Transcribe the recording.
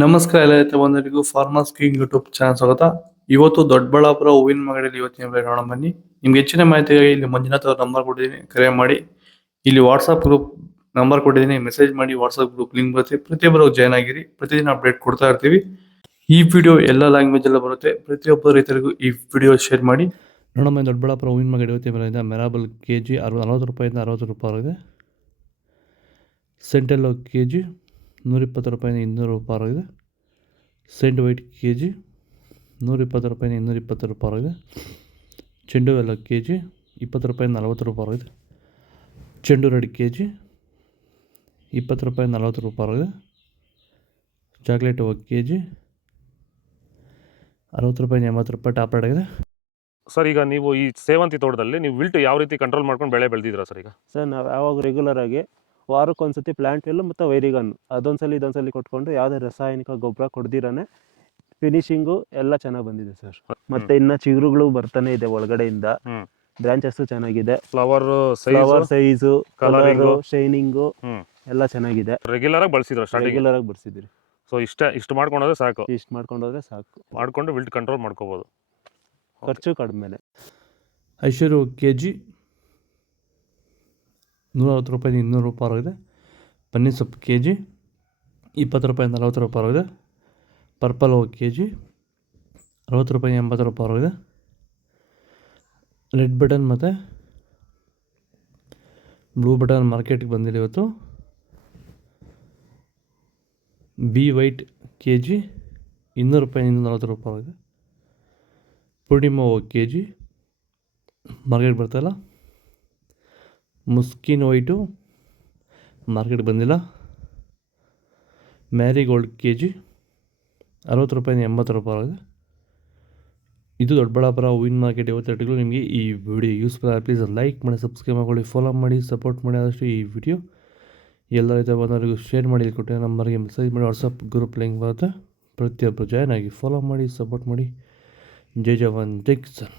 ನಮಸ್ಕಾರ ಎಲ್ಲ ರೈತ ಬಂಧುಗಳಿಗೂ ಫಾರ್ಮರ್ಸ್ ಕಿಂಗ್ ಯೂಟ್ಯೂಬ್ ಚಾನಲ್ ಸ್ವಾಗತ. ಇವತ್ತು ದೊಡ್ಡಬಳ್ಳಾಪುರ ಹೂವಿನ ಮಾರ್ಕೆಟಲ್ಲಿ ಇವತ್ತಿನ ಬೆಲೆ ನೋಡೋಣ ಬನ್ನಿ. ನಿಮ್ಗೆ ಹೆಚ್ಚಿನ ಮಾಹಿತಿಗಾಗಿ ಇಲ್ಲಿ ಮಂಜುನಾಥ್ ಅವ್ರ ನಂಬರ್ ಕೊಟ್ಟಿದ್ದೀನಿ, ಕರೆ ಮಾಡಿ. ಇಲ್ಲಿ ವಾಟ್ಸ್ಆಪ್ ಗ್ರೂಪ್ ನಂಬರ್ ಕೊಟ್ಟಿದ್ದೀನಿ, ಮೆಸೇಜ್ ಮಾಡಿ. ವಾಟ್ಸ್ಆಪ್ ಗ್ರೂಪ್ ಲಿಂಕ್ ಬರುತ್ತೆ, ಪ್ರತಿಯೊಬ್ಬರು ಜಾಯ್ನ್ ಆಗಿರಿ. ಪ್ರತಿದಿನ ಅಪ್ಡೇಟ್ ಕೊಡ್ತಾ ಇರ್ತೀವಿ. ಈ ವಿಡಿಯೋ ಎಲ್ಲ ಲ್ಯಾಂಗ್ವೇಜ್ ಎಲ್ಲ ಬರುತ್ತೆ. ಪ್ರತಿಯೊಬ್ಬ ರೈತರಿಗೂ ಈ ವಿಡಿಯೋ ಶೇರ್ ಮಾಡಿ. ನೋಡೋಣ, ದೊಡ್ಡಬಳ್ಳಾಪುರ ಹೂವಿನ ಮಾರ್ಕೆಟ್ ಇವತ್ತಿನ ಬೆಲೆಯಿಂದ ಮೆರಾಬಲ್ KG 40 ರೂಪಾಯಿಂದ 60 ರೂಪಾಯಿ ಆಗಿದೆ. ಸೆಂಟೆಲ್ಲೋ KG 120 ರೂಪಾಯಿಂದ 200 ರೂಪಾಯಿ ಆಗಿದೆ. ಸೆಂಟ್ ವೈಟ್ KG 120 ರೂಪಾಯಿಂದ 220 ರೂಪಾಯಿ ಆಗಿದೆ. ಚೆಂಡು ಎಲ್ಲ KG 20 ರೂಪಾಯಿಂದ 40 ರೂಪಾಯಿ ಆಗಿದೆ. ಚೆಂಡು ರೆಡ್ KG 20 ರೂಪಾಯಿಂದ 40 ರೂಪಾಯಿ ಆಗಿದೆ. ಚಾಕ್ಲೇಟ್ ಹೂವು KG 60 ರೂಪಾಯಿಂದ 80 ರೂಪಾಯಿ ಟಾಪ್ ರೇಟ್ ಆಗಿದೆ. ಸರ್, ಈಗ ನೀವು ಈ ಸೇವಂತಿ ತೋಟದಲ್ಲಿ ನೀವು ವಿಲ್ಟ್ ಯಾವ ರೀತಿ ಕಂಟ್ರೋಲ್ ಮಾಡ್ಕೊಂಡು ಬೆಳೆ ಬೆಳೆದಿದ್ದೀರಾ ಸರ್? ಈಗ ಸರ್, ನಾವು ಯಾವಾಗ ರೆಗ್ಯುಲರ್ ಆಗಿ ವಾರಕ್ಕೊಂದ್ಸತಿ ಪ್ಲಾಂಟ್ ಎಲ್ಲು ಮತ್ತು ವೈರಿಗನ್ ಅದೊಂದ್ಸಲಿ ಇದೊಂದ್ಸಲಿ ಕೊಟ್ಕೊಂಡು ಯಾವುದೇ ರಾಸಾಯನಿಕ ಗೊಬ್ಬರ ಕೊಡ್ದಿರಾನೆ ಫಿನಿಶಿಂಗು ಎಲ್ಲ ಚೆನ್ನಾಗಿ ಬಂದಿದೆ ಸರ್. ಮತ್ತೆ ಇನ್ನ ಚಿಗುರುಗಳು ಬರ್ತಾನೆ ಇದೆ ಒಳಗಡೆಯಿಂದ. ಬ್ರಾಂಚಸ್ ಚೆನ್ನಾಗಿದೆ. ಫ್ಲವರ್ ಸೈಜು, ಕಲರು, ಶೈನಿಂಗು ಎಲ್ಲ ಚೆನ್ನಾಗಿದೆ. ರೆಗ್ಯುಲರ್ ಆಗಿ ಬಳಸಿದ್ರು ಸ್ಟಾರ್ಟಿಂಗ್? ರೆಗ್ಯುಲರ್ ಆಗಿ ಬಳಸಿದ್ರಿ. ಸೊ ಇಷ್ಟು ಮಾಡ್ಕೊಂಡ್ರೆ ಸಾಕು. ಇಷ್ಟು ಮಾಡ್ಕೊಂಡೋದ್ರೆ ಸಾಕು. ಮಾಡ್ಕೊಂಡು ವಿಲ್ಟ್ ಕಂಟ್ರೋಲ್ ಮಾಡ್ಕೋಬಹುದು. ಖರ್ಚು ಕಡಿಮೆನೆ. ಐಶ್ವರ್ಯ KG 160 ರೂಪಾಯಿಂದ 200 ರೂಪಾಯಿ ಆಗಿದೆ. ಪನ್ನೀರ್ ಸೊಪ್ಪು KG 20 ರೂಪಾಯಿಂದ 40 ರೂಪಾಯಿ ಆಗಿದೆ. ಪರ್ಪಲ್ ಹೂವು KG 60 ರೂಪಾಯಿಂದ 80 ರೂಪಾಯಿ ಆಗಿದೆ. ರೆಡ್ ಬಟನ್ ಮತ್ತು ಬ್ಲೂ ಬಟನ್ ಮಾರ್ಕೆಟ್ಗೆ ಬಂದಿದೆ ಇವತ್ತು. ಬಿ ವೈಟ್ KG 200 ರೂಪಾಯಿಂದ 240 ರೂಪಾಯಿ ಆಗಿದೆ. ಪೂರ್ಣಿಮಾ ಹೂವು KG ಮಾರ್ಕೆಟ್ ಬರ್ತಾಯಿಲ್ಲ. ಮುಸ್ಕಿನ್ ವೈಟು ಮಾರ್ಕೆಟ್ ಬಂದಿಲ್ಲ. ಮ್ಯಾರಿಗೋಲ್ಡ್ KG 60 ರೂಪಾಯಿಂದ 80 ರೂಪಾಯಿ ಆಗಿದೆ. ಇದು ದೊಡ್ಡಬಳ್ಳಾಪುರ ಹೂವಿನ ಮಾರ್ಕೆಟ್ ಇವತ್ತು. ನಿಮಗೆ ಈ ವಿಡಿಯೋ ಯೂಸ್ಫುಲ್ ಆಗಿ ಪ್ಲೀಸ್ ಲೈಕ್ ಮಾಡಿ, ಸಬ್ಸ್ಕ್ರೈಬ್ ಮಾಡ್ಕೊಳ್ಳಿ, ಫಾಲೋ ಮಾಡಿ, ಸಪೋರ್ಟ್ ಮಾಡಿ. ಆದಷ್ಟು ಈ ವಿಡಿಯೋ ಎಲ್ಲ ರೈತ ಬಂದವರಿಗೂ ಶೇರ್ ಮಾಡಿ. ಕೊಟ್ಟಿರೋ ನಂಬರ್ಗೆ ಮೆಸೇಜ್ ಮಾಡಿ. ವಾಟ್ಸಪ್ ಗ್ರೂಪ್ ಲಿಂಕ್ ಬರುತ್ತೆ, ಪ್ರತಿಯೊಬ್ಬರು ಜಾಯ್ನ್ ಆಗಿ ಫಾಲೋ ಮಾಡಿ, ಸಪೋರ್ಟ್ ಮಾಡಿ. ಜೈ ಜವಾನ್ ಜೈ ಕಿಸಾನ್.